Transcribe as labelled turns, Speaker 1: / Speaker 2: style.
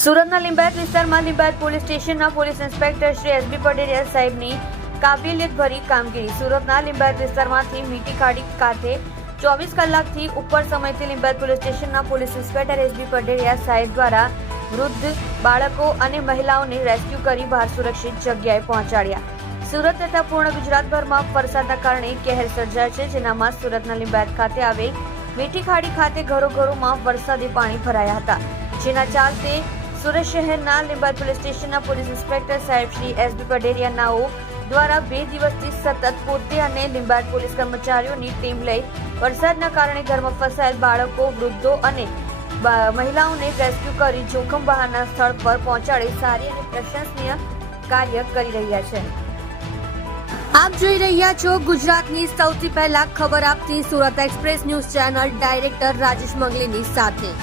Speaker 1: સુરતના લિંબાયત વિસ્તારમાં લિંબાયત પોલીસ સ્ટેશનના police inspector Shri SB Pateria સાહેબની કાબિલિયતભરી કામગીરી. સુરતના લિંબાયત વિસ્તારમાંથી મીઠી ખાડી ખાતે ચોવીસ કલાકથી ઉપર સમયથી લિંબાયત પોલીસ સ્ટેશનના police inspector SB Pateria saheb દ્વારા વૃદ્ધ બાળકો અને મહિલાઓને રેસ્ક્યુ કરી બહાર સુરક્ષિત જગ્યાએ પહોંચાડ્યા. સુરત તથા પૂર્ણ ગુજરાતભરમાં વરસાદના કારણે કહેર સર્જાય છે, જેનામાં સુરતના લિંબાયત ખાતે આવેલ મીઠી ખાડી ખાતે ઘરો ઘરોમાં વરસાદી પાણી ભરાયા હતા, જેના ચાલતે સુરત શહેરના લીંબાદ પોલીસ સ્ટેશનના પોલીસ ઇન્સ્પેક્ટર સાહેબ શ્રી એસબી પટેરિયા નાઓ દ્વારા બે દિવસથી સતત પોતે અને લીંબાડ પોલીસ કર્મચારીઓની ટીમ લઈ વરસાદના કારણે ઘરમાં ફસાયેલ બાળકો, વૃદ્ધો અને મહિલાઓને રેસ્ક્યુ કરી જોખમ બહારના સ્થળ પર પહોંચાડી સારી અને પ્રશંસનીય કાર્ય કરી રહ્યા છે. આપ જોઈ રહ્યા છો ગુજરાતની સૌથી પહેલા ખબર આપતી Surat express news channel director Rajesh મંગલીની સાથે.